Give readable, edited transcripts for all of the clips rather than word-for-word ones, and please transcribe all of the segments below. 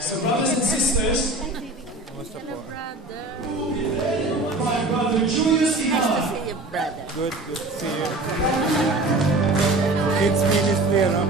So brothers and sisters, Kumusta po? my brother Julius Iman. Nice to see you, brother. Good to see you. Kids ministry, no?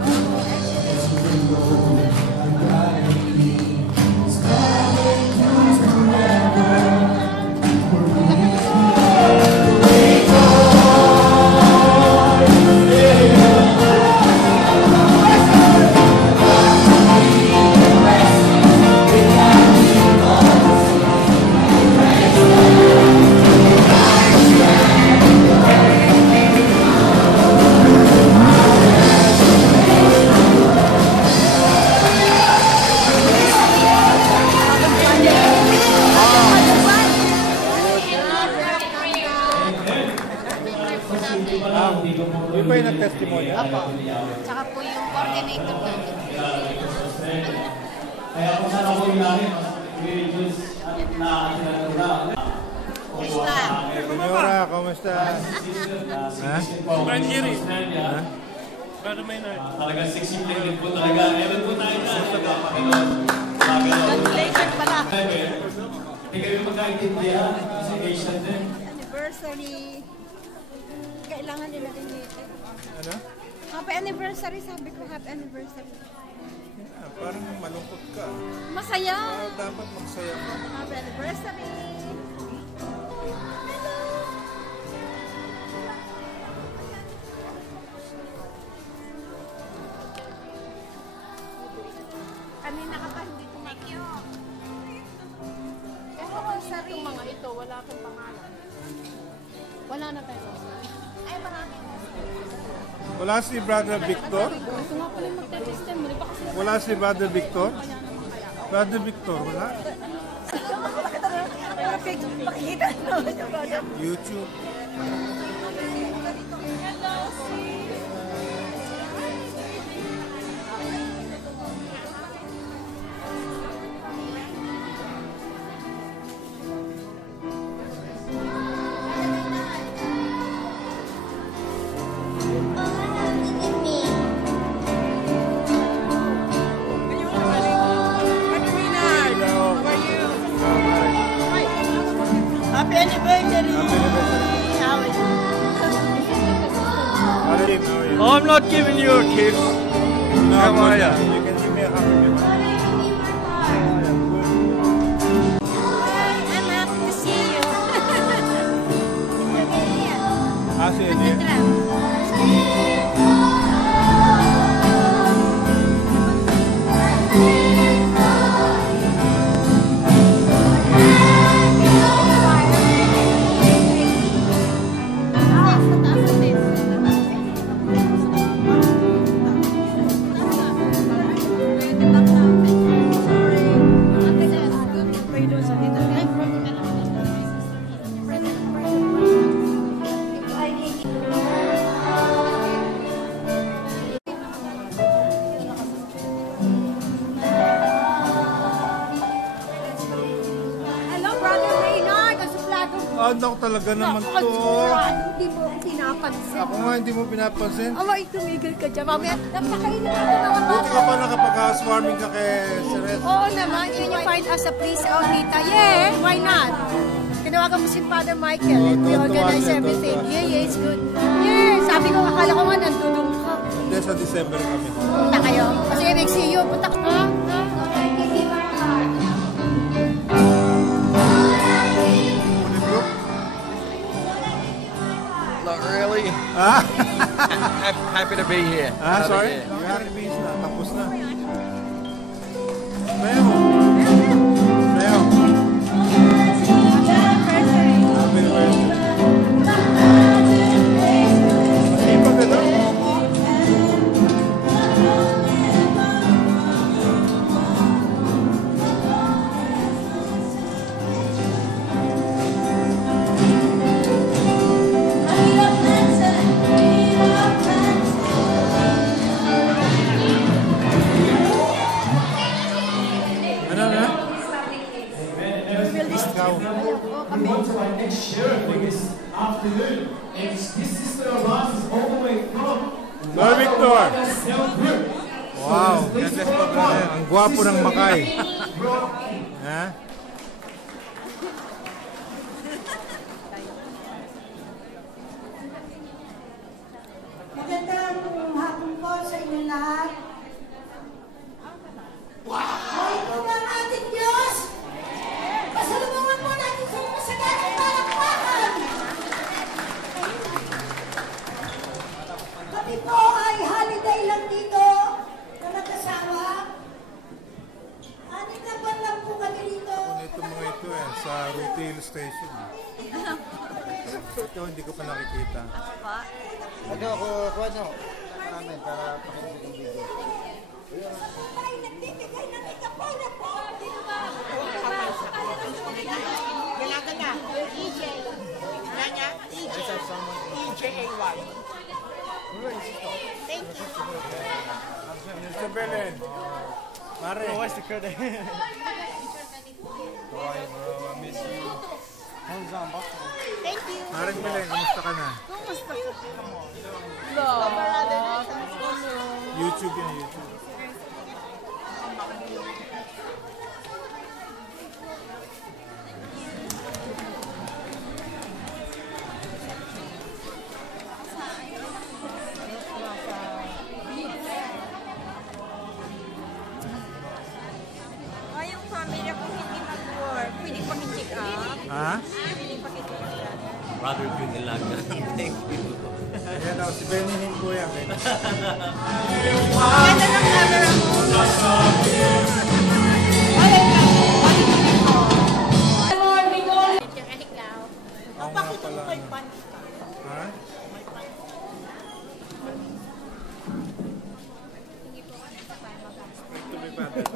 Yung ba yung nag-testimony? Apo. Tsaka po yung coordinator namin. Kaya kung saan ako yung namin, religious at nakakilala. Senyora, kumusta? Ha? Brand Jerry. Brother Maynard. Talagang simple din po talaga. Meron po tayo na nagpapakilala. Congratulations pala. Hindi kayo magkaintindihan. Kasi Asian din. Anniversary. Kailangan nila rin dito. Ano? Happy anniversary, sabi ko. Happy anniversary. Ah, parang malungkot ka. Masaya. Dapat magsaya ka. Happy anniversary. Kanina ka pa hindi tumakyo. Anniversary. Itong mga ito, wala akong pangalan. Wala na tayo. Ay, marami. Wala si Brother Victor? Gusto nga pala magte-testimony. Baka sila Wala si Brother Victor? Brother Victor, wala? makikita naman yung brother. YouTube. Happy anniversary! How are you? Oh, I'm not giving you a kiss. No, How are ya? You can give me a hug. I'm happy to see you. Ah, si Eddie. Hello, Brother Maynard. Ang suplado mo. Anak talaga naman to. Hindi mo pinapansin. Ako nga hindi mo pinapansin. Ay, tumigil ka dyan. Mamaya, napakainit ako ng mga Buti ka pa nakapag-swarming ka kay Seret. Oo naman. Can you find us a place, oh, Rita? Yeah, why not? Tinawagan mo si Father Michael and we organize everything. Yeah, it's good. Yeah, sabi ko, akala ko nga nandudong ka. Hindi, sa December kami. Punta kayo. Kasi next see you. Punta ka. Okay, thank you very much. Not really. Ah? Happy to be here. Ah, sorry? Yeah. You have to be na. Tapos na. Sayo. Sayo. Happy birthday. Masipag ka doon. We want to like next sheriff for this afternoon. And this sister of ours is all the way from Brother Victor. Cell Group. Wow. Wow. Ang gwapo ng Makay. Ha? Magandang hapon po sa inyo lahat. Wow! Ito ba ang ating Diyos? Pasalubungan po natin sa mga saganang palakpakan. Kami po ay holiday lang dito na mag-asawa. 6 na buwan lang po kami dito. Ito mga ito sa retail station. Ito hindi ko pa nakikita. Kuha nyo namin para pakinggan yung video. Ay, nagbibigay ng ikapula po. Gala-gala. EJ. Gala niya? EJ. EJ-A-Y. Thank you. Mr. Belen. Mare. What's the code? Hi bro, I miss you. Hands on, boss. Thank you. Mare Belen, kumusta ka na? YouTube yan, YouTube. Yung family ko hindi mag-work. Pwede pa check up. Ha? Pwede pa check up. Rather good nilaga. Thank you. Ayan o, si Beninin po yan. Ganda ng camera mo. Ako nga pala. Ha? Ito may pattern.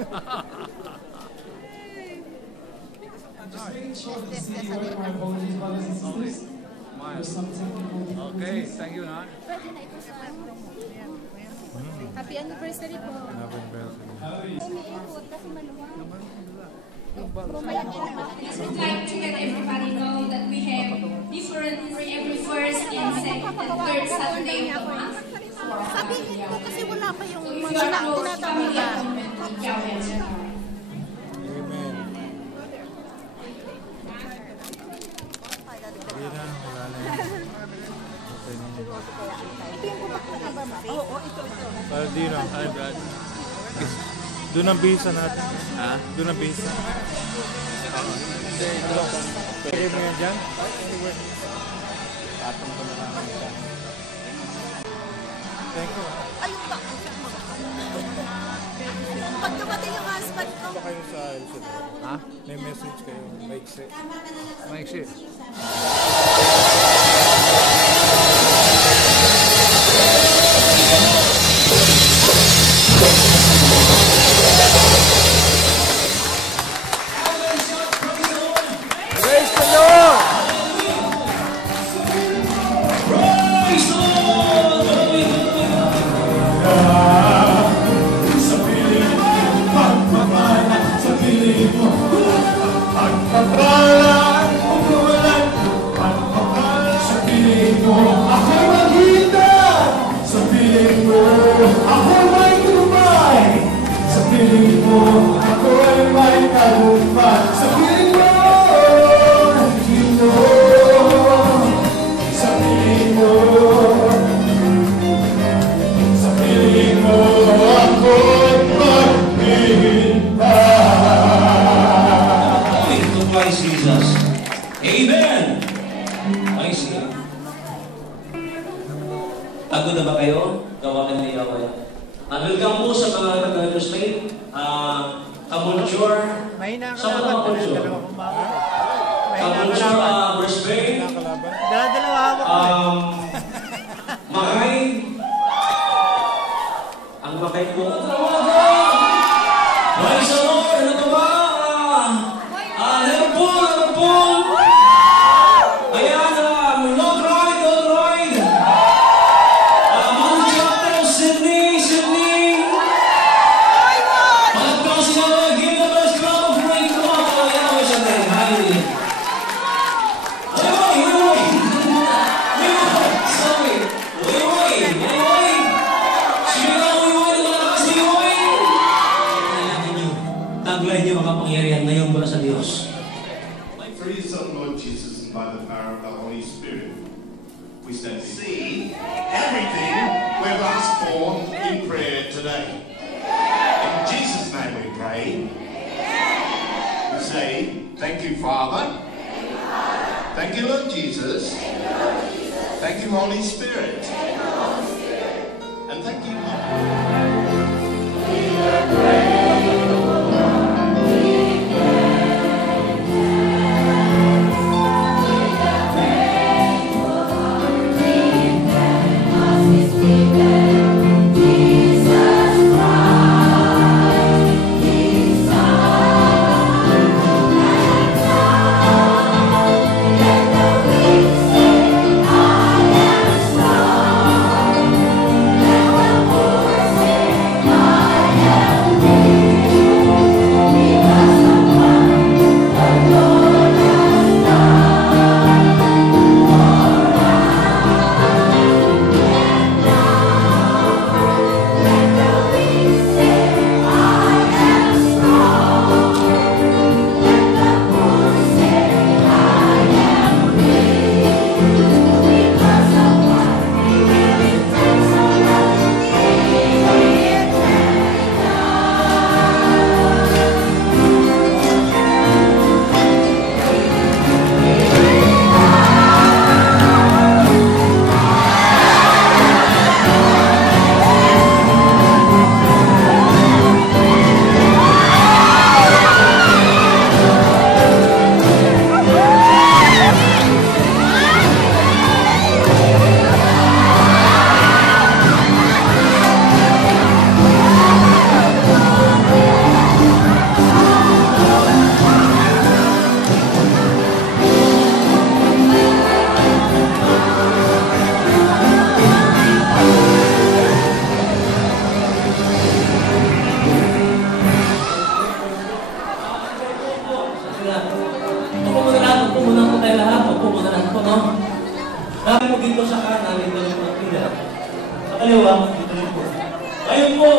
Okay, thank you, Nan. Happy anniversary po. I'd like to let everybody know that we have different for every first and second and third Saturday of the month. Sabihin ko kasi wala pa yung If mga you are close tinatawag family na. at Yahweh. Amen. Hindi na, wala na yan. Okay na yan. Paldino. Hi, Brad. Doon ang visa natin. Ha? Doon ang visa. Pwede mo yan dyan? Patong ko na lang siya. Thank you. Ayun ba? Pag dumating yung husband ko, Ba kayo sa LCD? Ha? May message kayo. Maiksi. Maiksi. Praise the Lord! Christ Jesus. Amen! I see. Pagod na ba kayo? Gawain na Yahweh. Welcome po sa mga nag-illustrate. Kabunchor. Sa mga kabunchor. Kabunchor, Brisbane. Dala-dalawa ako. Makay. Ang Makay po. Praise the Lord! Ano to ba? Liverpool! Ayan, Lord Ride! Manchester, Sydney! Palagpakan sila, give the best crowd of rain. Come on, ayan ako siya na. Hallelujah. Sorry. Sige na, uy, malakas niyo. taglay niyo makapangyarihan ngayon mula sa Diyos. Through your Son, Lord Jesus, and by the power of the Holy Spirit, we stand to see everything we've asked for in prayer today. In Jesus' name we pray. We say, thank you, Father. Thank you, Lord Jesus. Thank you, Holy Spirit. And thank you, Lord. dito sa kanan, dito sa kapila. Sa kaliwa, dito rin po. Ngayon po,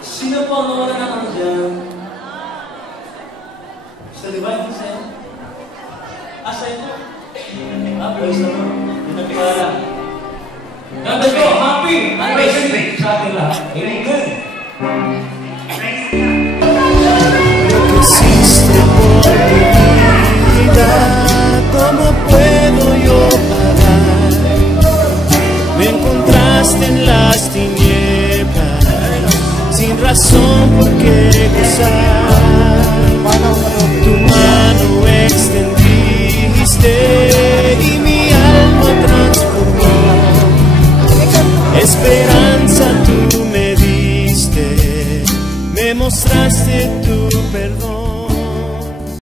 sino po ang nawala ng ano dyan? Sa divine descent? Asay po. Praise the Lord. Hindi na kilala. Ganda ko, happy anniversary sa ating lahat. Amen. Hiciste por mi vida, ¿cómo puedo yo pagar? Me encontraste en las tinieblas, sin razón por qué gozar. Tu mano extendiste y mi alma transformó. Esperanza tú me diste, me mostraste tu perdón.